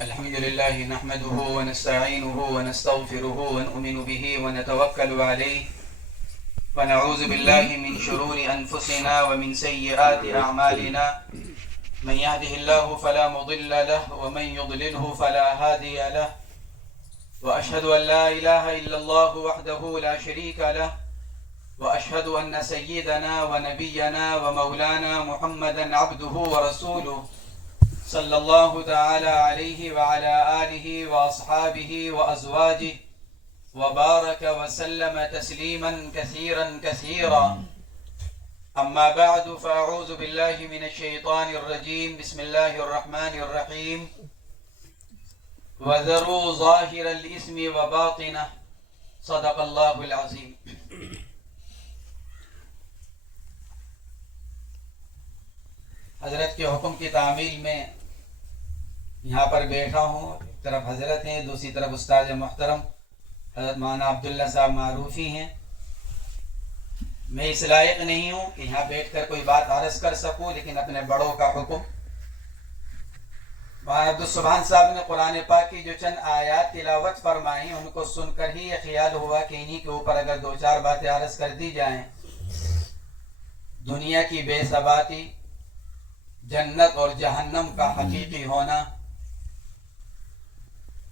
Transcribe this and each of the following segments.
الحمد لله نحمده ونستعينه ونستغفره ونؤمن به ونتوكل عليه ونعوذ بالله من شرور أنفسنا ومن سيئات أعمالنا من يهده الله فلا مضل له ومن يضلله فلا هادي له وأشهد أن لا إله إلا الله وحده لا شريك له وأشهد أن سيدنا ونبينا ومولانا محمدا عبده ورسوله صلى الله تعالى عليه وعلى آله وأصحابه وأزواجه وبارك وسلم تسليما كثيرا كثيرا. أما بعد فأعوذ بالله من الشيطان الرجيم. بسم الله الرحمن الرحيم. وذروا ظاهر الإثم وباطنه. صدق الله العظيم. حضرت کے حکم کی تعمیل میں یہاں پر بیٹھا ہوں. ایک طرف حضرت ہیں، دوسری طرف استاد محترم حضرت مولانا عبداللہ صاحب معروفی ہیں. میں اس لائق نہیں ہوں کہ یہاں بیٹھ کر کوئی بات عرض کر سکوں، لیکن اپنے بڑوں کا حکم. مولانا عبدالسبحان صاحب نے قرآن پاک کی جو چند آیات تلاوت فرمائیں، ان کو سن کر ہی یہ خیال ہوا کہ انہی کے اوپر اگر دو چار باتیں عرض کر دی جائیں. دنیا کی بے ثباتی، جنت اور جہنم کا حقیقی ہونا.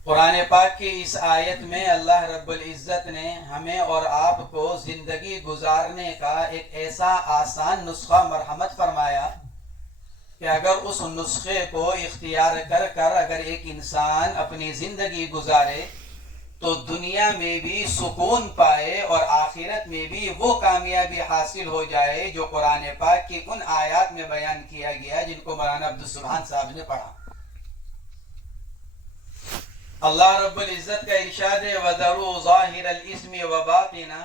قرآن پاک کی اس آیت میں اللہ رب العزت نے ہمیں اور آپ کو زندگی گزارنے کا ایک ایسا آسان نسخہ مرحمت فرمایا کہ اگر اس نسخے کو اختیار کر کر اگر ایک انسان اپنی زندگی گزارے تو دنیا میں بھی سکون پائے اور آخرت میں بھی وہ کامیابی حاصل ہو جائے جو قرآن پاک کی ان آیات میں بیان کیا گیا جن کو مولانا عبدالسبحان صاحب نے پڑھا. اللہ رب العزت کا ارشاد ہے وَذَرُوا ظَاهِرَ الْإِثْمِ وَبَاطِنَهُ.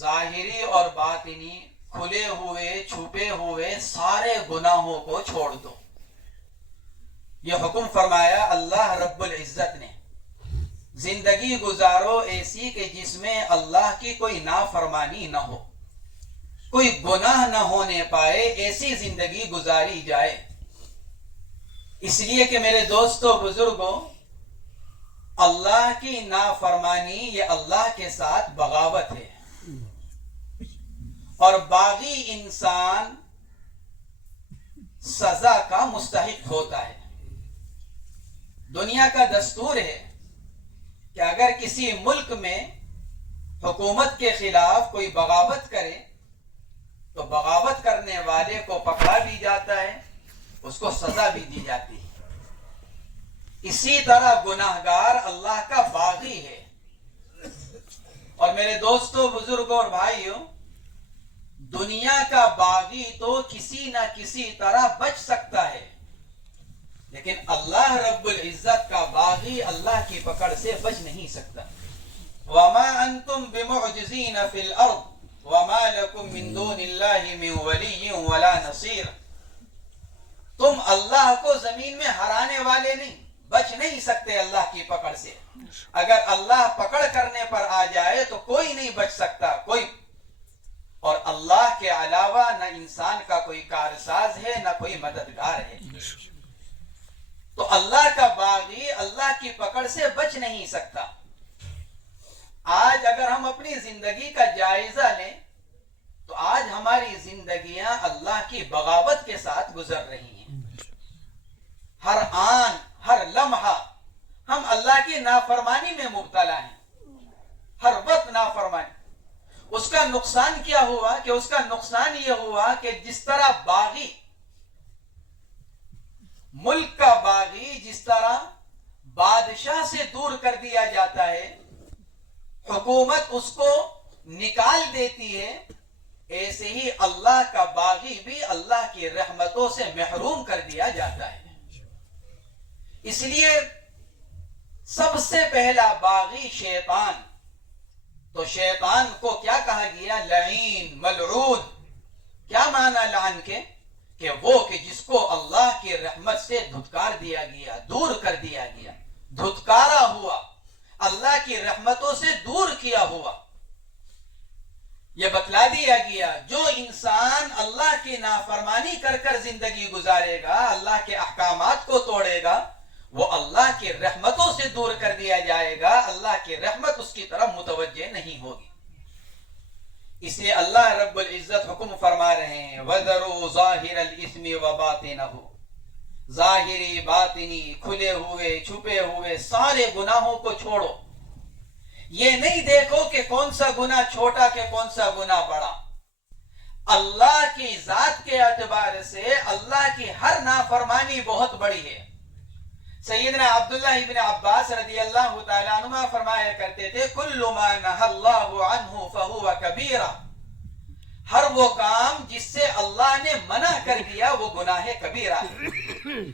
ظاہری اور باطنی، کھلے ہوئے چھپے ہوئے سارے گناہوں کو چھوڑ دو. یہ حکم فرمایا اللہ رب العزت نے. زندگی گزارو ایسی کہ جس میں اللہ کی کوئی نافرمانی نہ ہو، کوئی گناہ نہ ہونے پائے، ایسی زندگی گزاری جائے. اس لیے کہ میرے دوستو بزرگوں، اللہ کی نافرمانی یہ اللہ کے ساتھ بغاوت ہے، اور باغی انسان سزا کا مستحق ہوتا ہے. دنیا کا دستور ہے کہ اگر کسی ملک میں حکومت کے خلاف کوئی بغاوت کرے تو بغاوت کرنے والے کو پکڑا بھی جاتا ہے، اس کو سزا بھی دی جاتی ہے. اسی طرح گناہگار اللہ کا باغی ہے. اور میرے دوستوں بزرگوں اور بھائیوں، دنیا کا باغی تو کسی نہ کسی طرح بچ سکتا ہے، لیکن اللہ رب العزت کا باغی اللہ کی پکڑ سے بچ نہیں سکتا. وَمَا أَنْتُمْ بِمُعْجِزِينَ فِي الْأَرْضِ وَمَا لَكُمْ مِن دُونِ اللَّهِ مِن وَلِيٍّ وَلَا نَصِيرٍ. تم اللہ کو زمین میں ہرانے والے نہیں، بچ نہیں سکتے اللہ کی پکڑ سے. اگر اللہ پکڑ کرنے پر آ جائے تو کوئی نہیں بچ سکتا، کوئی. اور اللہ کے علاوہ نہ انسان کا کوئی کارساز ہے نہ کوئی مددگار ہے. تو اللہ کا باغی اللہ کی پکڑ سے بچ نہیں سکتا. آج اگر ہم اپنی زندگی کا جائزہ لیں تو آج ہماری زندگیاں اللہ کی بغاوت کے ساتھ گزر رہی ہیں. ہر آن ہر لمحہ ہم اللہ کی نافرمانی میں مبتلا ہیں، ہر وقت نافرمانی. اس کا نقصان کیا ہوا کہ اس کا نقصان یہ ہوا کہ جس طرح باغی، ملک کا باغی جس طرح بادشاہ سے دور کر دیا جاتا ہے، حکومت اس کو نکال دیتی ہے، ایسے ہی اللہ کا باغی بھی اللہ کی رحمتوں سے محروم کر دیا جاتا ہے. اس لیے سب سے پہلا باغی شیطان. تو شیطان کو کیا کہا گیا؟ لعین، ملعون. کیا معنی لعن کے؟ کہ وہ کہ جس کو اللہ کی رحمت سے دھتکار دیا گیا، دور کر دیا گیا، دھتکارا ہوا، اللہ کی رحمتوں سے دور کیا ہوا. یہ بتلا دیا گیا جو انسان اللہ کی نافرمانی کر کر زندگی گزارے گا، اللہ کے احکامات کو توڑے گا، وہ اللہ کی رحمتوں سے دور کر دیا جائے گا. اللہ کی رحمت اس کی طرف متوجہ نہیں ہوگی. اس لیے اللہ رب العزت حکم فرما رہے ہیں وَذَرُوا ظَاهِرَ الْإِثْمِ وَبَاطِنَهُ. ظاہری، باطنی، کھلے ہوئے، چھپے ہوئے سارے گناہوں کو چھوڑو. یہ نہیں دیکھو کہ کون سا گناہ چھوٹا کہ کون سا گناہ بڑا. اللہ کی ذات کے اعتبار سے اللہ کی ہر نافرمانی بہت بڑی ہے. سیدنا عبداللہ ابن عباس رضی اللہ تعالیٰ عنہ فرمایا کرتے تھے کل ما نہى اللہ عنہ فہو کبیرہ. ہر وہ کام جس سے اللہ نے منع کر دیا وہ گناہ کبیرہ ہے.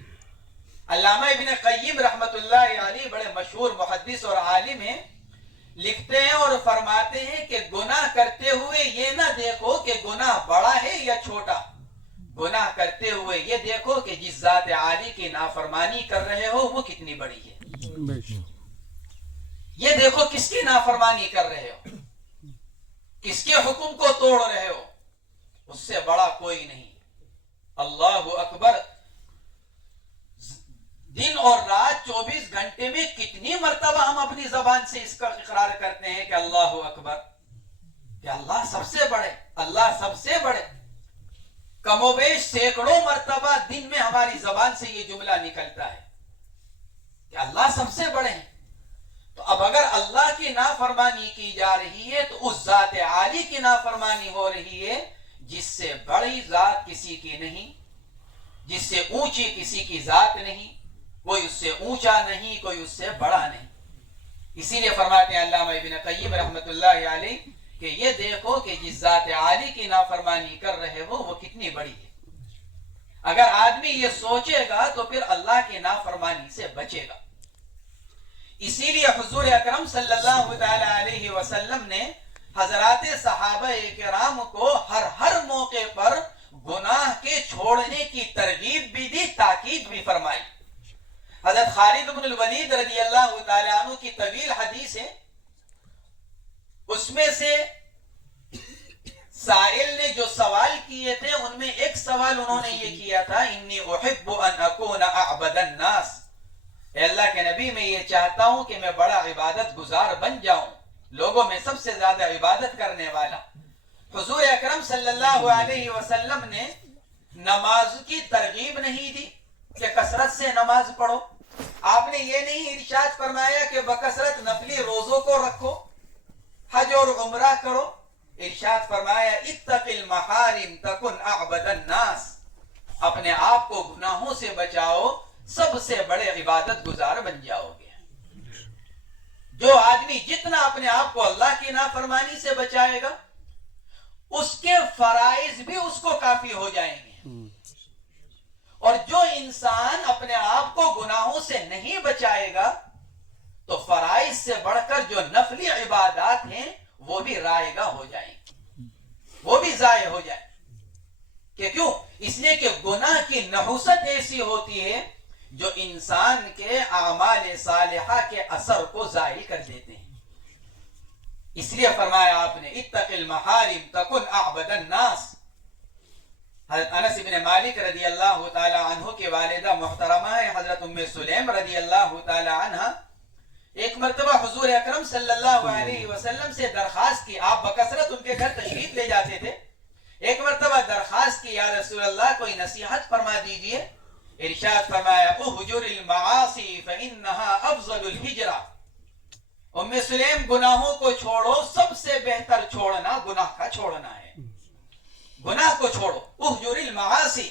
علامہ ابن قیم رحمت اللہ علیہ بڑے مشہور محدث اور عالم ہیں، لکھتے ہیں اور فرماتے ہیں کہ گناہ کرتے ہوئے یہ نہ دیکھو کہ گناہ بڑا ہے یا چھوٹا. گناہ کرتے ہوئے یہ دیکھو کہ جس ذات عالی کی نافرمانی کر رہے ہو وہ کتنی بڑی ہے. یہ دیکھو کس کی نافرمانی کر رہے ہو، کس کے حکم کو توڑ رہے ہو، اس سے بڑا کوئی نہیں. اللہ اکبر. دن اور رات 24 گھنٹے میں کتنی مرتبہ ہم اپنی زبان سے اس کا اقرار کرتے ہیں کہ اللہ اکبر، کہ اللہ سب سے بڑے، اللہ سب سے بڑے. کم و بیش سینکڑوں مرتبہ دن میں ہماری زبان سے یہ جملہ نکلتا ہے کہ اللہ سب سے بڑے ہیں. تو اب اگر اللہ کی نافرمانی کی جا رہی ہے تو اس ذات عالی کی نافرمانی ہو رہی ہے جس سے بڑی ذات کسی کی نہیں، جس سے اونچی کسی کی ذات نہیں. کوئی اس سے اونچا نہیں، کوئی اس سے بڑا نہیں. اسی لیے فرماتے ہیں علامہ ابن قیم رحمت اللہ علیہ کہ یہ دیکھو کہ جس ذات عالی کی نافرمانی کر رہے ہو وہ کتنی بڑی ہے. اگر آدمی یہ سوچے گا تو پھر اللہ کی نافرمانی سے بچے گا. اسی لیے حضور اکرم صلی اللہ تعالی علیہ وسلم نے حضرات صحابہ کرام کو ہر موقع پر گناہ کے چھوڑنے کی ترغیب بھی دی، تاکید بھی فرمائی. حضرت خالد بن الولید رضی اللہ تعالی عنہ کی طویل حدیث ہے، اس میں سے سائل نے جو سوال کیے تھے ان میں ایک سوال انہوں نے یہ کیا تھا انی احب ان اکون اعبد الناس. اے اللہ کے نبی میں یہ چاہتا ہوں کہ میں بڑا عبادت گزار بن جاؤں، لوگوں میں سب سے زیادہ عبادت کرنے والا. حضور اکرم صلی اللہ علیہ وسلم نے نماز کی ترغیب نہیں دی کہ کثرت سے نماز پڑھو. آپ نے یہ نہیں ارشاد فرمایا کہ بکثرت نفلی روزوں کو رکھو، حج اور عمرہ کرو. ارشاد فرمایا اتق المحارم تکن اعبد الناس. اپنے آپ کو گناہوں سے بچاؤ، سب سے بڑے عبادت گزار بن جاؤ گے. جو آدمی جتنا اپنے آپ کو اللہ کی نافرمانی سے بچائے گا اس کے فرائض بھی اس کو کافی ہو جائیں گے. اور جو انسان اپنے آپ کو گناہوں سے نہیں بچائے گا تو فرائض سے بڑھ کر جو نفلی عبادات ہیں وہ بھی رائگاں ہو جائیں گی، وہ بھی ضائع ہو جائیں. کہ کیوں؟ اس لیے کہ گناہ کی نحوست ایسی ہوتی ہے جو انسان کے اعمال صالحہ کے اثر کو ظاہر کر دیتے ہیں. اس لیے فرمایا آپ نے اتق المحارم تکن اعبد الناس. حضرت انس بن مالک رضی اللہ تعالی عنہ کی والدہ محترمہ ہے حضرت ام سلیم رضی اللہ تعالی عنہ، ایک مرتبہ حضور اکرم صلی اللہ علیہ وسلم سے درخواست کی. آپ بکثرت ان کے گھر تشریف لے جاتے تھے. ایک مرتبہ درخواست کی یا رسول اللہ کوئی نصیحت فرما دیجئے. ارشاد فرمایا اہجر المعاصی فانها افضل الہجرہ. ام سلیم گناہوں کو چھوڑو، سب سے بہتر چھوڑنا گناہ کا چھوڑنا ہے. گناہ کو چھوڑو. اہجر المعاصی.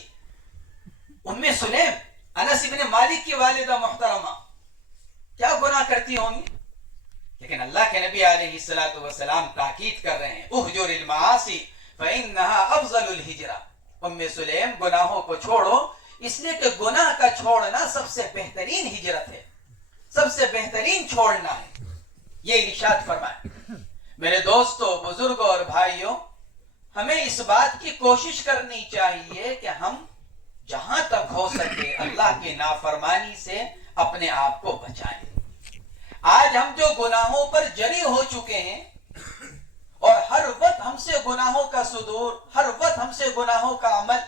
ام سلیم انس بن مالک کی والدہ محترمہ کیا گناہ کرتی ہوں گی، لیکن اللہ کے نبی علیہ الصلوۃ والسلام تاکید کر رہے ہیں اہجر المعاصی فانها افضل الہجرہ. ام سلیم گناہوں کو چھوڑو، اس لیے کہ گناہ کا چھوڑنا سب سے بہترین ہجرت ہے، سب سے بہترین چھوڑنا ہے. یہ ارشاد فرمائے. میرے دوستو، بزرگوں اور بھائیوں، ہمیں اس بات کی کوشش کرنی چاہیے کہ ہم جہاں تک ہو سکے اللہ کی نافرمانی سے اپنے آپ کو بچائیں. آج ہم جو گناہوں پر جری ہو چکے ہیں اور ہر وقت ہم سے گناہوں کا صدور، ہر وقت ہم سے گناہوں کا عمل،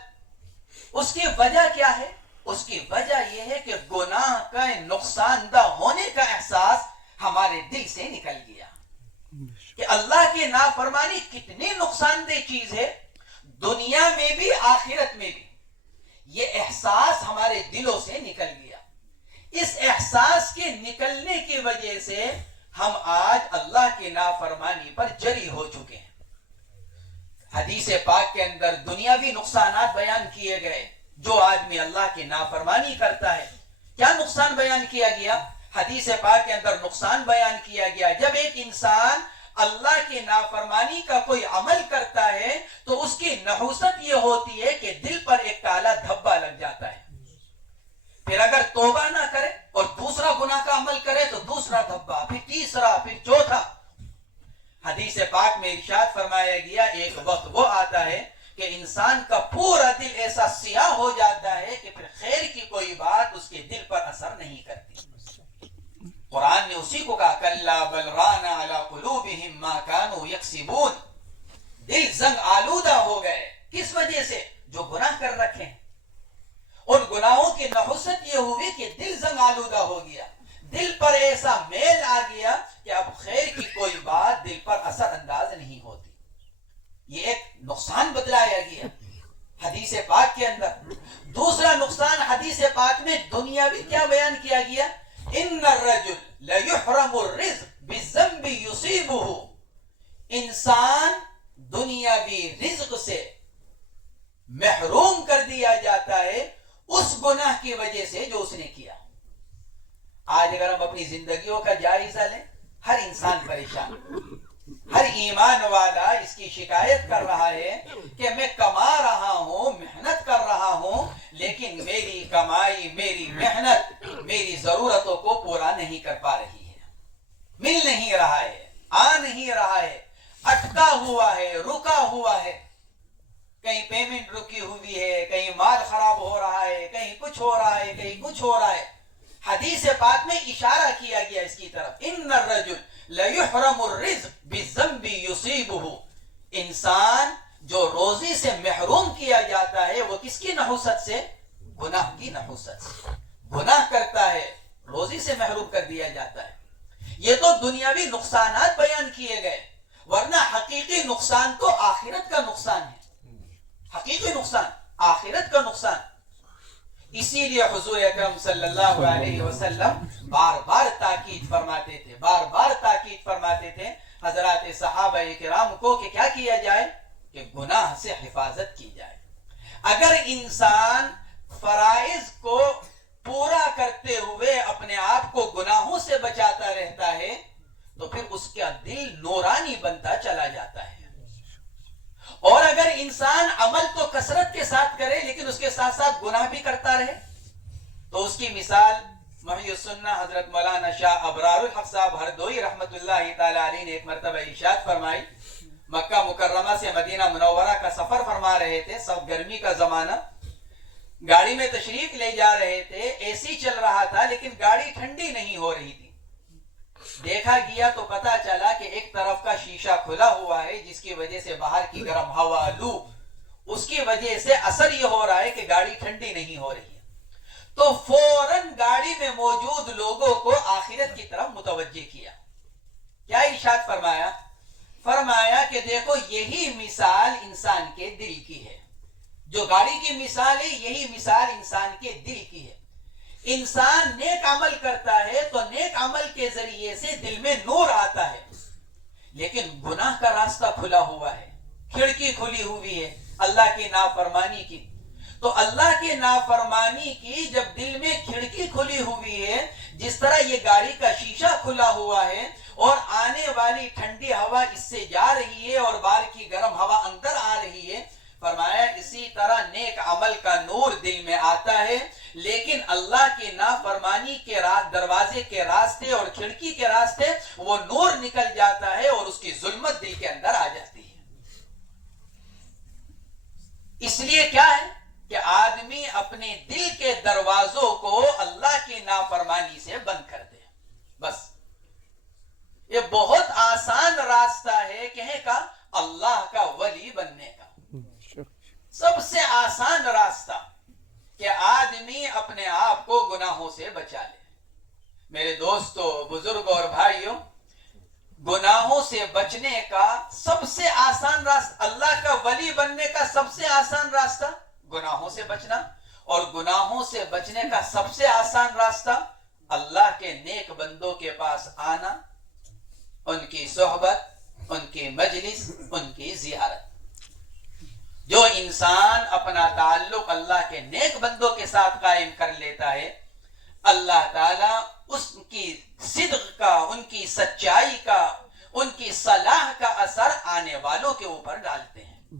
اس کی وجہ کیا ہے؟ اس کی وجہ یہ ہے کہ گناہ کا نقصان دہ ہونے کا احساس ہمارے دل سے نکل گیا کہ اللہ کی نافرمانی کتنی نقصان دہ چیز ہے، دنیا میں بھی آخرت میں بھی. یہ احساس ہمارے دلوں سے نکل گیا. اس احساس کے نکلنے کی وجہ سے ہم آج اللہ کی نافرمانی پر جری ہو چکے ہیں. حدیث پاک کے اندر دنیاوی نقصانات بیان کیے گئے. جو آدمی اللہ کی نافرمانی کرتا ہے، کیا نقصان بیان کیا گیا؟ حدیث پاک کے اندر نقصان بیان کیا گیا. جب ایک انسان اللہ کی نافرمانی کا کوئی عمل کرتا ہے تو اس کی نحوست یہ ہوتی ہے کہ دل پر ایک کالا دھبا لگ جاتا ہے. پھر اگر توبہ نہ کرے اور دوسرا گناہ کا عمل کرے تو دوسرا دھبا، پھر تیسرا، پھر چوتھا. حدیث پاک میں ارشاد فرمایا گیا ایک وقت وہ آتا ہے کہ انسان کا پورا دل ایسا سیاہ ہو جاتا ہے کہ پھر خیر کی کوئی بات اس کے دل پر اثر نہیں کرتی. قرآن نے اسی کو کہا کلا بل ران علی قلوبہم ما کانوا یکسبون. دل زنگ آلودہ ہو گئے. کس وجہ سے؟ جو گناہ کر رکھے ہیں. ان گناہوں کی نحوست یہ ہوئی کہ دل زنگ آلودہ ہو گیا. دل پر ایسا میل آ گیا کہ اب خیر کی کوئی بات دل پر اثر انداز نہیں ہوتی. یہ ایک نقصان بتلایا گیا حدیث پاک کے اندر. دوسرا نقصان حدیث پاک میں دنیاوی کیا بیان کیا گیا؟ ان الرجل لیحرم الرزق بالذنب یصیبہ. انسان دنیاوی رزق سے محروم کر دیا جاتا ہے اس گناہ کی وجہ سے جو اس نے کیا. آج اگر ہم اپنی زندگیوں کا جائزہ لیں، ہر انسان پریشان، ہر ایمان والا اس کی شکایت کر رہا ہے کہ میں کما رہا ہوں، محنت کر رہا ہوں، لیکن میری کمائی، میری محنت میری ضرورتوں کو پورا نہیں کر پا رہی ہے، مل نہیں رہا ہے، آ نہیں رہا ہے، اٹکا ہوا ہے، رکا ہوا ہے. کہیں پیمنٹ رکی ہوئی ہے، کہیں مال خراب ہو رہا ہے، کہیں کچھ ہو رہا ہے، کہیں کچھ ہو رہا ہے. حدیث پاک میں اشارہ کیا گیا اس کی طرف ان الرجل لیحرم الرزق بالذنب یصیبہ. انسان جو روزی سے محروم کیا جاتا ہے وہ کس کی نحوست سے؟ گناہ کی نحوست سے. گناہ کرتا ہے، روزی سے محروم کر دیا جاتا ہے. یہ تو دنیاوی نقصانات بیان کیے گئے، ورنہ حقیقی نقصان تو آخرت کا نقصان ہے. حقیقی نقصان آخرت کا نقصان. اسی لیے حضور اکرم صلی اللہ علیہ وسلم بار بار تاکید فرماتے تھے، بار بار تاکید فرماتے تھے حضرات صحابہ کرام کو کہ کیا کیا جائے؟ کہ گناہ سے حفاظت کی جائے. اگر انسان فرائض کو پورا کرتے ہوئے اپنے آپ کو گناہوں سے بچاتا رہتا ہے تو پھر اس کا دل نورانی بنتا چلا جاتا ہے. اور اگر انسان عمل تو کثرت کے ساتھ کرے لیکن اس کے ساتھ ساتھ گناہ بھی کرتا رہے تو اس کی مثال محی السنہ حضرت مولانا شاہ ابرار الحق صاحب ہردوئی رحمت اللہ تعالی علیہ نے ایک مرتبہ ارشاد فرمائی. مکہ مکرمہ سے مدینہ منورہ کا سفر فرما رہے تھے، سب گرمی کا زمانہ، گاڑی میں تشریف لے جا رہے تھے، اے سی چل رہا تھا لیکن گاڑی ٹھنڈی نہیں ہو رہی تھی. دیکھا گیا تو پتا چلا کہ ایک طرف کا شیشہ کھلا ہوا ہے جس کی وجہ سے باہر کی گرم ہوا، لو، اس کی وجہ سے اثر یہ ہو رہا ہے کہ گاڑی ٹھنڈی نہیں ہو رہی ہے. تو فوراً گاڑی میں موجود لوگوں کو آخرت کی طرف متوجہ کیا. کیا ارشاد فرمایا؟ فرمایا کہ دیکھو یہی مثال انسان کے دل کی ہے. جو گاڑی کی مثال ہے یہی مثال انسان کے دل کی ہے. انسان نیک عمل کرتا ہے تو نیک عمل کے ذریعے سے دل میں نور آتا ہے، لیکن گناہ کا راستہ کھلا ہوا ہے، کھڑکی کھلی ہوئی ہے اللہ کی نافرمانی کی. تو اللہ کی نافرمانی کی جب دل میں کھڑکی کھلی ہوئی ہے، جس طرح یہ گاڑی کا شیشہ کھلا ہوا ہے اور آنے والی ٹھنڈی ہوا اس سے جا رہی ہے اور باہر کی گرم ہوا اندر آ رہی ہے، فرمایا اسی طرح نیک عمل کا نور دل میں آتا ہے. لیکن اللہ کی نافرمانی کے دروازے کے راستے اور کھڑکی کے راستے وہ نور نکل جاتا ہے اور اس کی ظلمت دل کے اندر آ جاتی ہے۔ اس لیے کیا ہے کہ آدمی اپنے دل کے دروازوں کو اللہ کی نافرمانی سے بند کر دے۔ بس یہ بہت آسان راستہ ہے کہیں کا اللہ کا ولی بننے کا، سب سے آسان راستہ کہ آدمی اپنے آپ کو گناہوں سے بچا لے۔ میرے دوستو، بزرگوں اور بھائیوں، گناہوں سے بچنے کا سب سے آسان راستہ، اللہ کا ولی بننے کا سب سے آسان راستہ گناہوں سے بچنا، اور گناہوں سے بچنے کا سب سے آسان راستہ اللہ کے نیک بندوں کے پاس آنا، ان کی صحبت، ان کی مجلس، ان کی زیارت۔ جو انسان اپنا تعلق اللہ کے نیک بندوں کے ساتھ قائم کر لیتا ہے، اللہ تعالیٰ اس کی صدق کا، ان کی سچائی کا، ان کی صلاح کا اثر آنے والوں کے اوپر ڈالتے ہیں۔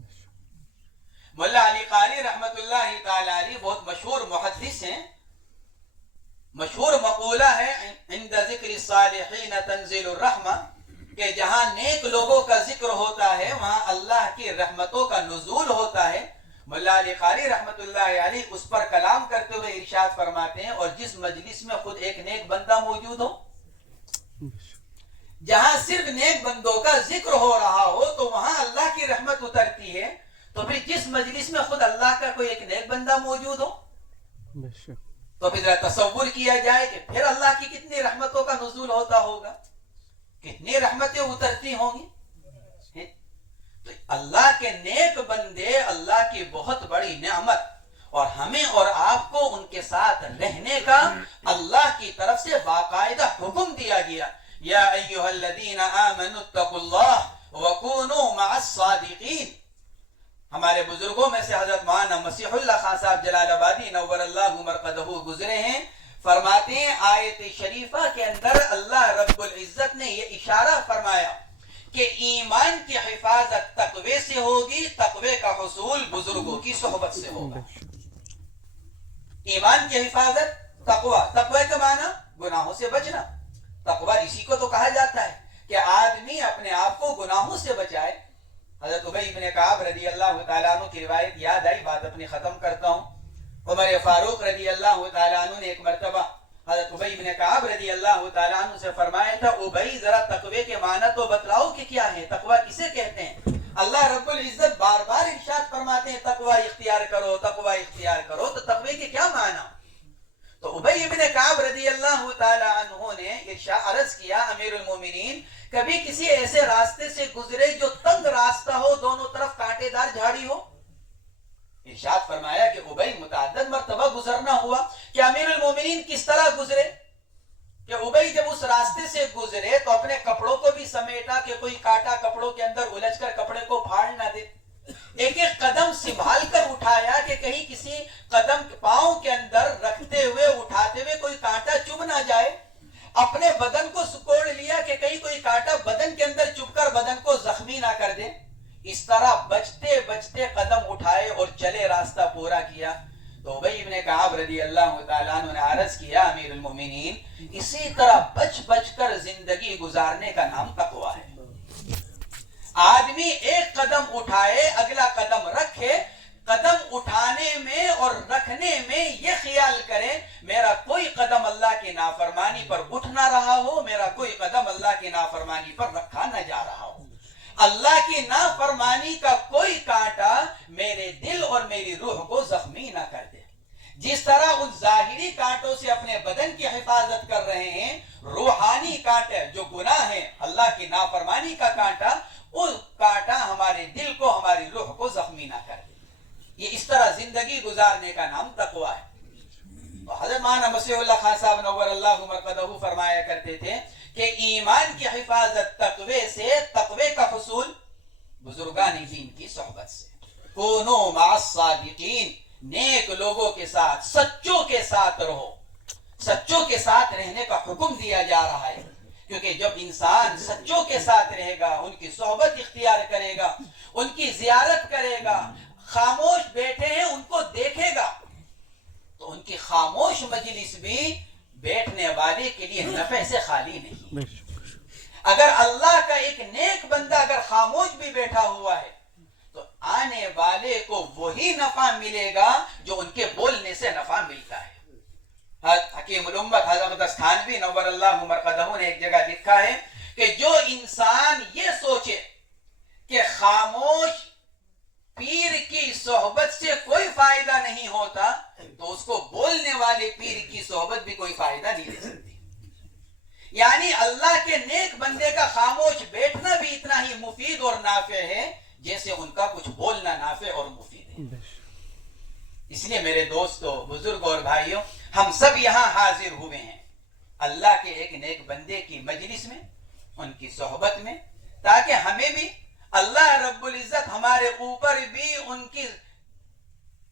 مولا علی قاری رحمت اللہ تعالی علیہ بہت مشہور محدث ہیں۔ مشہور مقولہ ہے عند ذکر الصالحین تنزل الرحمہ، کہ جہاں نیک لوگوں کا ذکر ہوتا ہے وہاں اللہ کی رحمتوں کا نزول ہوتا ہے۔ مولا علی قاری رحمت اللہ علیہ اس پر کلام کرتے ہوئے ارشاد فرماتے ہیں، اور جس مجلس میں خود ایک نیک بندہ موجود ہو، جہاں صرف نیک بندوں کا ذکر ہو رہا ہو، تو وہاں اللہ کی رحمت اترتی ہے۔ تو پھر جس مجلس میں خود اللہ کا کوئی ایک نیک بندہ موجود ہو، تو پھر ذرا تصور کیا جائے کہ پھر اللہ کی کتنی رحمتوں کا نزول ہوتا ہوگا، کتنی رحمتیں اترتی ہوں گی۔ تو اللہ کے نیک بندے اللہ کی بہت بڑی نعمت، اور ہمیں اور آپ کو ان کے ساتھ رہنے کا اللہ کی طرف سے باقاعدہ حکم دیا گیا۔ یا ایھا الذین آمنوا اتقوا اللہ وکونوا مع الصادقین۔ ہمارے بزرگوں میں سے حضرت مولانا مسیح اللہ خان صاحب جلال آبادی نور اللہ مرقدہ گزرے ہیں، فرماتے ہیں آیت شریفہ کے اندر اللہ رب العزت نے یہ اشارہ فرمایا کہ ایمان کی حفاظت تقوی سے ہوگی، تقوی کا حصول بزرگوں کی صحبت سے ہوگا۔ ایمان کی حفاظت تقوی، تقوی کا معنی گناہوں سے بچنا۔ تقوی اسی کو تو کہا جاتا ہے کہ آدمی اپنے آپ کو گناہوں سے بچائے۔ حضرت ابی بن کعب رضی اللہ تعالیٰ عنہ کی روایت یاد آئی، بات اپنی ختم کرتا ہوں۔ عمر فاروق رضی اللہ تعالیٰ عنہ نے ایک مرتبہ حضرت ابی بن کعب رضی اللہ تعالیٰ عنہ سے فرمایا تھا، ابی ذرا تقوی کے معنی تو بتلاؤ کہ کیا ہے، تقوی کسے کہتے ہیں؟ اللہ رب العزت بار بار ارشاد فرماتے ہیں تقوی اختیار کرو، تقوی اختیار کرو، تو تقوی کے کیا معنی؟ تو ابی بن کعب رضی اللہ تعالیٰ عنہ نے ارشاد عرض کیا، امیر المومنین کبھی کسی ایسے راستے سے گزرے جو تنگ راستہ ہو، دونوں طرف کانٹے دار جھاڑی ہو؟ ارشاد فرمایا کہ ابی متعدد مرتبہ گزرنا ہوا کہ امیر المومنین کس طرح گزرے، کہ ابی جب اس راستے سے گزرے تو اپنے کپڑوں کو بھی سمیٹا کہ کوئی کانٹا کپڑوں کے اندر الجھ کر کپڑے کو پھاڑ نہ دے، ایک ایک قدم سنبھال کر اٹھایا کہ کہیں کسی قدم پاؤں کے اندر رکھتے ہوئے اٹھاتے ہوئے کوئی کانٹا چبھ نہ جائے، اپنے بدن کو سکوڑ لیا کہ کہیں کوئی کانٹا بدن کے اندر چبھ کر بدن کو زخمی نہ کر دے۔ اس طرح بچتے بچتے قدم اٹھائے اور چلے، راستہ پورا کیا۔ تو ابی بن کعب رضی اللہ تعالیٰ عنہ نے عرض کیا، امیر المومنین اسی طرح بچ بچ کر زندگی گزارنے کا نام تقوی ہے۔ آدمی ایک قدم اٹھائے، اگلا قدم رکھے، قدم اٹھانے میں اور رکھنے میں یہ خیال کرے میرا کوئی قدم اللہ کی نافرمانی پر اٹھ نہ رہا ہو، میرا کوئی قدم اللہ کی نافرمانی پر رکھا نہ جا رہا ہو، اللہ کی نافرمانی کا کوئی کانٹا میرے دل اور میری روح کو زخمی نہ کر دے۔ جس طرح ان ظاہری کانٹوں سے اپنے بدن کی حفاظت کر رہے ہیں، روحانی کانٹے جو گناہ ہیں، اللہ کی نافرمانی کا کانٹا، وہ کانٹا ہمارے دل کو، ہماری روح کو زخمی نہ کر دے۔ یہ اس طرح زندگی گزارنے کا نام تقوی ہے۔ حضرت مولانا مسیح اللہ خان صاحب نور اللہ مرقدہ فرمایا کرتے تھے کہ ایمان کی حفاظت تقوی سے، تقوی کا حصول بزرگان دین کی صحبت سے۔ کونوا مع الصادقین، نیک لوگوں کے ساتھ، سچوں کے ساتھ رہو۔ سچوں کے ساتھ رہنے کا حکم دیا جا رہا ہے، کیونکہ جب انسان سچوں کے ساتھ رہے گا، ان کی صحبت اختیار کرے گا، ان کی زیارت کرے گا، خاموش بیٹھے ہیں ان کو دیکھے گا، تو ان کی خاموش مجلس بھی بیٹھنے والے کے لیے نفع سے خالی نہیں. اگر اللہ کا ایک نیک بندہ اگر خاموش بھی بیٹھا ہوا ہے تو آنے والے کو وہی نفع ملے گا جو ان کے بولنے سے نفع ملتا ہے. حکیم الامت حضرت تھانوی نور اللہ مرقدہ نے ایک جگہ لکھا ہے کہ جو انسان یہ سوچے کہ خاموش پیر کی صحبت سے کوئی فائدہ نہیں ہوتا تو اس کو بولنے والے پیر کی صحبت بھی کوئی فائدہ نہیں دے سکتی. یعنی اللہ کے نیک بندے کا خاموش بیٹھنا بھی اتنا ہی مفید اور نافع ہے جیسے ان کا کچھ بولنا نافع اور مفید ہے. اس لیے میرے دوستو، بزرگ اور بھائیوں، ہم سب یہاں حاضر ہوئے ہیں اللہ کے ایک نیک بندے کی مجلس میں، ان کی صحبت میں، تاکہ ہمیں بھی اللہ رب العزت ہمارے اوپر بھی ان کی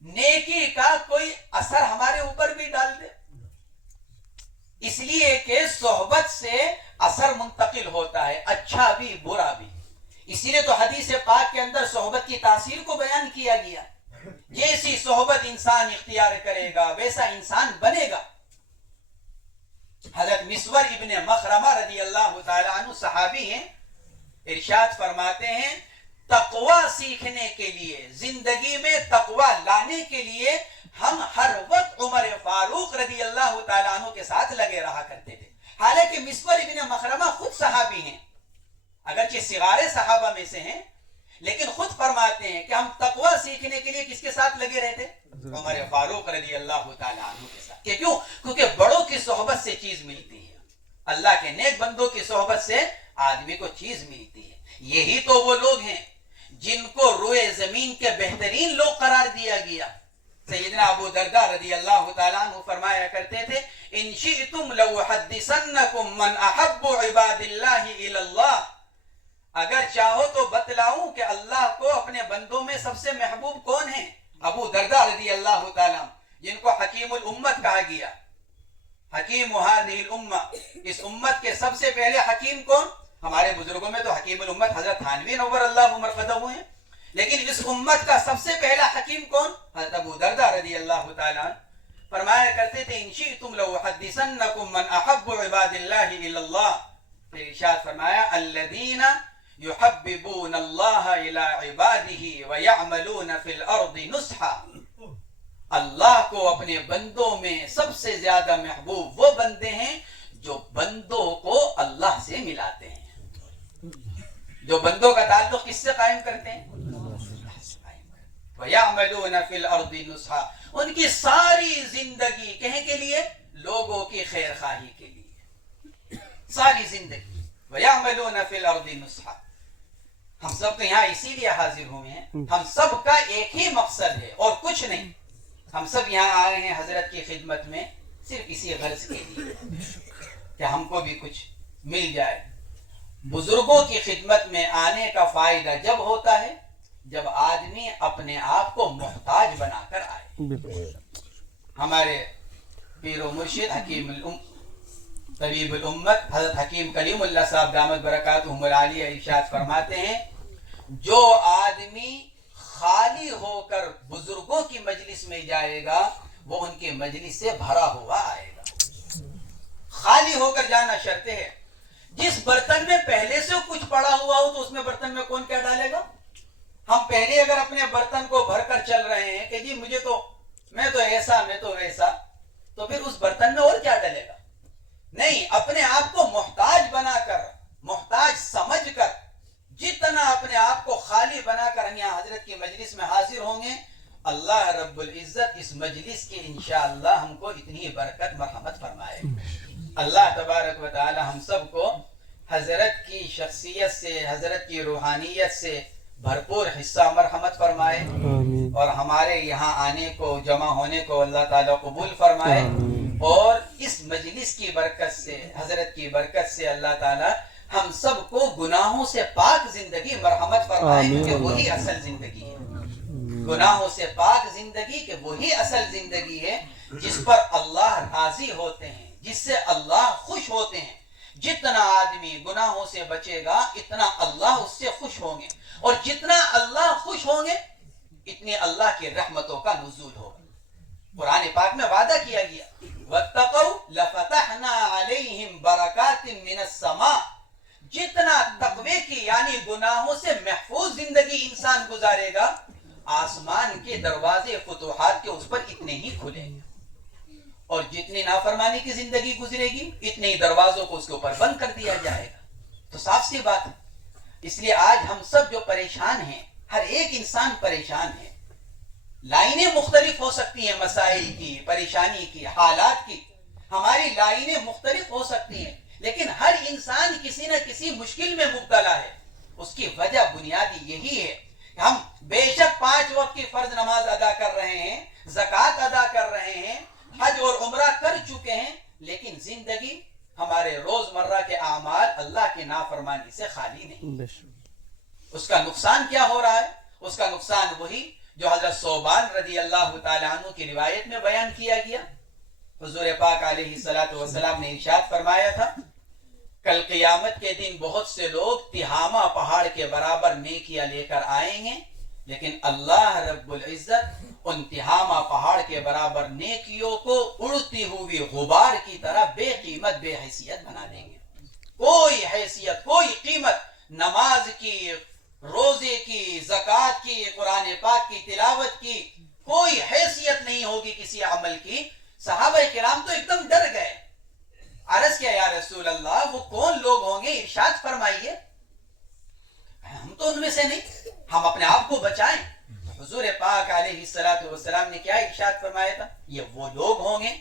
نیکی کا کوئی اثر ہمارے اوپر بھی ڈال دے. اس لیے کہ صحبت سے اثر منتقل ہوتا ہے، اچھا بھی برا بھی. اسی لیے تو حدیث پاک کے اندر صحبت کی تاثیر کو بیان کیا گیا. جیسی صحبت انسان اختیار کرے گا ویسا انسان بنے گا. حضرت مسور ابن مخرمہ رضی اللہ تعالیٰ عنہ صحابی ہیں، ارشاد فرماتے ہیں تقوی سیکھنے کے لیے، زندگی میں تقوی لانے کے لیے ہم ہر وقت عمر فاروق رضی اللہ تعالیٰ عنہ کے ساتھ لگے رہا کرتے تھے. حالانکہ مسور ابن مخرمہ خود صحابی ہیں، اگرچہ صغار صحابہ میں سے ہیں، لیکن خود فرماتے ہیں کہ ہم تقوی سیکھنے کے لیے کس کے ساتھ لگے رہتے؟ عمر فاروق رضی اللہ تعالیٰ عنہ کے ساتھ. کہ کیوں؟ کیونکہ بڑوں کی صحبت سے چیز ملتی ہے، اللہ کے نیک بندوں کی صحبت سے آدمی کو چیز ملتی ہے. یہی تو وہ لوگ ہیں جن کو روئے زمین کے بہترین لوگ قرار دیا گیا. سیدنا ابو درداء رضی اللہ تعالیٰ عنہ فرمایا کرتے تھے ان شئتم لأحدثنکم من احب عباد اللہ الی اللہ. اگر چاہو تو بتلاؤں کہ اللہ کو اپنے بندوں میں سب سے محبوب کون ہیں. ابو درداء رضی اللہ تعالیٰ جن کو حکیم الامت کہا گیا، حکیم هذه الامہ، اس امت کے سب سے پہلے حکیم کون؟ ہمارے بزرگوں میں تو حکیم الامت حضرت تھانوی نور اللہ مرقدہ ہوئے ہیں، لیکن اس امت کا سب سے پہلا حکیم کون؟ حضرت ابو درداء رضی اللہ تعالیٰ فرمایا کرتے تھے ان شئتم لأحدثنکم من احب عباد اللہ الی اللہ. پھر ارشاد فرمایا الذین يحببون الله الى عباده ويعملون في الارض نصحا. اللہ کو اپنے بندوں میں سب سے زیادہ محبوب وہ بندے ہیں جو بندوں کو اللہ سے ملاتے ہیں، جو بندوں کا تعلق کس سے قائم کرتے ہیں؟ وَيَعْمَلُونَ فِي الْأَرْضِ نُصْحًا. ان کی ساری زندگی کہیں کے لیے لوگوں کی خیر خواہی کے لیے، ساری زندگی. وَيَعْمَلُونَ فِي الْأَرْضِ نُصْحًا. ہم سب تو یہاں اسی لیے حاضر ہوئے ہیں، ہم سب کا ایک ہی مقصد ہے اور کچھ نہیں. ہم سب یہاں آئے ہیں حضرت کی خدمت میں صرف اسی غرض کے لیے کہ ہم کو بھی کچھ مل جائے. بزرگوں کی خدمت میں آنے کا فائدہ جب ہوتا ہے جب آدمی اپنے آپ کو محتاج بنا کر آئے. ہمارے پیر و مرشد حکیم طبیب الامت حضرت حکیم کلیم اللہ صاحب دامت برکاتہم العالیہ ارشاد فرماتے ہیں جو آدمی خالی ہو کر بزرگوں کی مجلس میں جائے گا وہ ان کی مجلس سے بھرا ہوا آئے گا. خالی ہو کر جانا شرط ہے. جس برتن میں پہلے سے کچھ پڑا ہوا ہو تو اس میں برتن میں کون کیا ڈالے گا؟ ہم پہلے اگر اپنے برتن کو بھر کر چل رہے ہیں کہ جی میں تو ایسا میں تو ویسا، تو پھر اس برتن میں اور کیا ڈلے گا؟ نہیں، اپنے آپ کو محتاج بنا کر، محتاج سمجھ کر، جتنا اپنے آپ کو خالی بنا کر ہم یہاں حضرت کی مجلس میں حاضر ہوں گے اللہ رب العزت اس مجلس کی انشاءاللہ ہم کو اتنی برکت مرحمت فرمائے. اللہ تبارک و تعالی ہم سب کو حضرت کی شخصیت سے، حضرت کی روحانیت سے بھرپور حصہ مرحمت فرمائے اور ہمارے یہاں آنے کو، جمع ہونے کو اللہ تعالیٰ قبول فرمائے اور اس مجلس کی برکت سے، حضرت کی برکت سے اللہ تعالیٰ ہم سب کو گناہوں سے پاک زندگی مرحمت فرمائے کہ وہی اصل زندگی ہے. گناہوں سے پاک زندگی کہ وہی اصل زندگی ہے جس پر اللہ راضی ہوتے ہیں، جس سے اللہ خوش ہوتے ہیں. جتنا آدمی گناہوں سے بچے گا اتنا اللہ اس سے خوش ہوں گے اور جتنا اللہ خوش ہوں گے اتنی اللہ کی رحمتوں کا نزول ہوگا. قرآن پاک میں وعدہ کیا گیا وَاتَّقَوْا لَفَتَحْنَا عَلَيْهِمْ بَرَكَاتٍ مِّنَ السَّمَاءِ. جتنا تقوی کی یعنی گناہوں سے محفوظ زندگی انسان گزارے گا آسمان کے دروازے فتوحات کے اس پر اتنے ہی کھلیں گے، اور جتنی نافرمانی کی زندگی گزرے گی اتنے ہی دروازوں کو اس کے اوپر بند کر دیا جائے گا. تو صاف سی بات ہے. اس لیے آج ہم سب جو پریشان ہیں، ہر ایک انسان پریشان ہے. لائنیں مختلف ہو سکتی ہیں، مسائل کی، پریشانی کی، حالات کی، ہماری لائنیں مختلف ہو سکتی ہیں، لیکن ہر انسان کسی نہ کسی مشکل میں مبتلا ہے. اس کی وجہ بنیادی یہی ہے کہ ہم بے شک 5 وقت کی فرض نماز ادا کر رہے ہیں، زکوٰۃ ادا کر رہے ہیں، حج اور عمرہ کر چکے ہیں، لیکن زندگی ہمارے روزمرہ کے اعمال اللہ کی نافرمانی سے خالی نہیں. اس کا نقصان کیا ہو رہا ہے؟ اس کا نقصان وہی جو حضرت ثوبان رضی اللہ تعالیٰ عنہ کی روایت میں بیان کیا گیا. حضور پاک علیہ الصلوۃ والسلام نے ارشاد فرمایا تھا کل قیامت کے دن بہت سے لوگ تہامہ پہاڑ کے برابر نیکیاں لے کر آئیں گے، لیکن اللہ رب العزت ان تہامہ پہاڑ کے برابر نیکیوں کو اڑتی ہوئی غبار کی طرح بے قیمت بے حیثیت بنا دیں گے. کوئی حیثیت، کوئی قیمت نماز کی، روزے کی، زکوٰۃ کی، قرآن پاک کی تلاوت کی کوئی حیثیت نہیں ہوگی کسی عمل کی. صحابہ کرام تو ایک دم ڈر گئے. عرض کیا یا رسول اللہ وہ کون لوگ ہوں گے؟ ارشاد فرمائیے. ہم تو ان میں سے نہیں، ہم اپنے آپ کو بچائیں. حضور پاک علیہ الصلوۃ والسلام نے کیا ارشاد فرمایا تھا؟ یہ وہ لوگ ہوں گے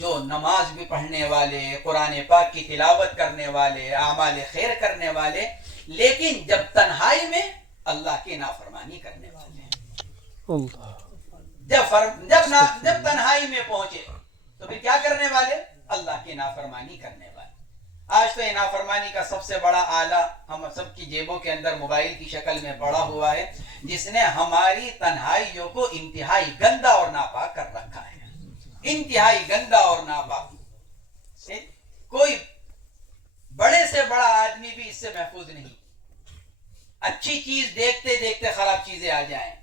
جو نماز بھی پڑھنے والے، قرآن پاک کی تلاوت کرنے والے، اعمال خیر کرنے والے، لیکن جب تنہائی میں اللہ کی نافرمانی کرنے والے ہیں. جب تنہائی میں پہنچے تو پھر کیا کرنے والے؟ اللہ کی نافرمانی کرنے والے. آج تو یہ نافرمانی کا سب سے بڑا آلہ ہم سب کی جیبوں کے اندر موبائل کی شکل میں پڑا ہوا ہے، جس نے ہماری تنہائیوں کو انتہائی گندا اور ناپاک کر رکھا ہے. انتہائی گندا اور ناپاک. کوئی بڑے سے بڑا آدمی بھی اس سے محفوظ نہیں. اچھی چیز دیکھتے دیکھتے خراب چیزیں آ جائیں،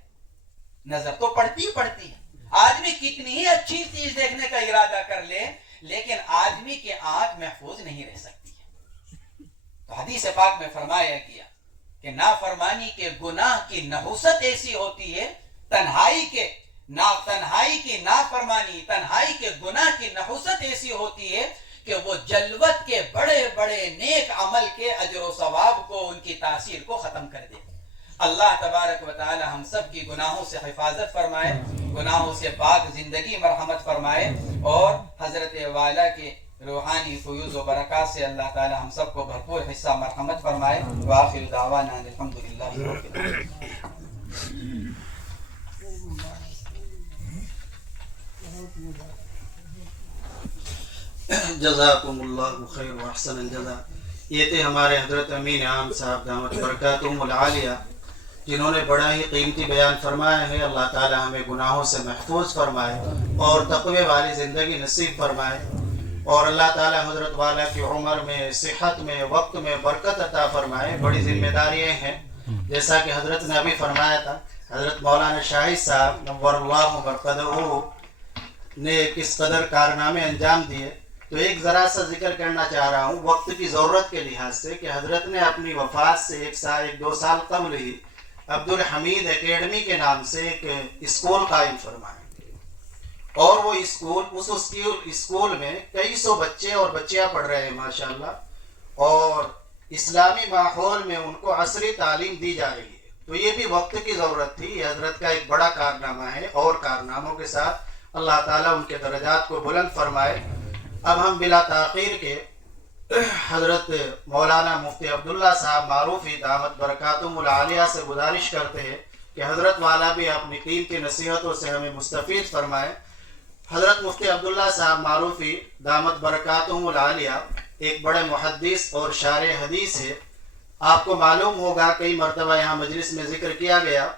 نظر تو پڑتی ہے. آدمی کتنی ہی اچھی چیز دیکھنے کا ارادہ کر لے، لیکن آدمی کی آنکھ محفوظ نہیں رہ سکتی ہے. تو حدیث پاک میں فرمایا گیا کہ نافرمانی کے گناہ کی نحوست ایسی ہوتی ہے، تنہائی کی نافرمانی، تنہائی کے گناہ کی نحوست ایسی ہوتی ہے کہ وہ جلوت کے بڑے بڑے نیک عمل کے اجر و ثواب کو، ان کی تاثیر کو ختم کر دے. اللہ تبارک و تعالی ہم سب کی گناہوں سے حفاظت فرمائے، گناہوں سے پاک زندگی مرحمت فرمائے، اور حضرت والا کے روحانی فیوز و برکات سے اللہ تعالی ہم سب کو بھرپور حصہ مرحمت فرمائے. وآخر دعوانا الحمدللہ رب العالمین. جزاکم اللہ خیر و احسن الجزا. یہ تھے ہمارے حضرت امین عام صاحب دامت برکاتہم العالیہ، جنہوں نے بڑا ہی قیمتی بیان فرمایا ہے. اللہ تعالی ہمیں گناہوں سے محفوظ فرمائے اور تقوی والی زندگی نصیب فرمائے، اور اللہ تعالی حضرت والا کی عمر میں، صحت میں، وقت میں برکت عطا فرمائے. بڑی ذمہ داریاں ہیں، جیسا کہ حضرت نے ابھی فرمایا تھا. حضرت مولانا شاہد صاحب نور اللہ مرقدہ نے کس قدر کارنامے انجام دیے. تو ایک ذرا سا ذکر کرنا چاہ رہا ہوں وقت کی ضرورت کے لحاظ سے، کہ حضرت نے اپنی وفات سے ایک دو سال قبل ہی عبدالحمید اکیڈمی کے نام سے ایک اسکول قائم فرمایا، اور وہ اسکول میں کئی سو بچے اور بچیاں پڑھ رہے ہیں ماشاءاللہ، اور اسلامی ماحول میں ان کو عصری تعلیم دی جا رہی ہے. تو یہ بھی وقت کی ضرورت تھی. یہ حضرت کا ایک بڑا کارنامہ ہے، اور کارناموں کے ساتھ اللہ تعالیٰ ان کے درجات کو بلند فرمائے. اب ہم بلا تاخیر کے حضرت مولانا مفتی عبداللہ صاحب معروفی دامت برکاتہم العالیہ سے گزارش کرتے ہیں کہ حضرت والا بھی اپنی قیمتی نصیحتوں سے ہمیں مستفید فرمائے. حضرت مفتی عبداللہ صاحب معروفی دامت برکاتہم العالیہ ایک بڑے محدث اور شارح حدیث ہے. آپ کو معلوم ہوگا کئی مرتبہ یہاں مجلس میں ذکر کیا گیا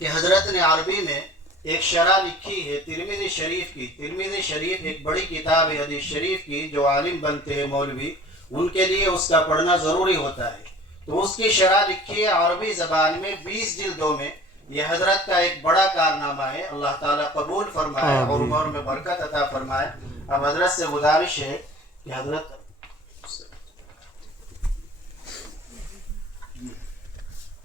کہ حضرت نے عربی میں ایک شرح لکھی ہے ترمذی شریف کی. ترمذی شریف ایک بڑی کتاب ہے حدیث شریف کی، جو عالم بنتے ہیں مولوی ان کے لیے اس کا پڑھنا ضروری ہوتا ہے. تو اس کی شرح لکھی ہے عربی زبان میں 20 جلدوں میں، یہ حضرت کا ایک بڑا کارنامہ ہے، اللہ تعالیٰ قبول فرمائے اور عمر میں برکت عطا فرمائے۔ اب حضرت سے گزارش ہے کہ حضرت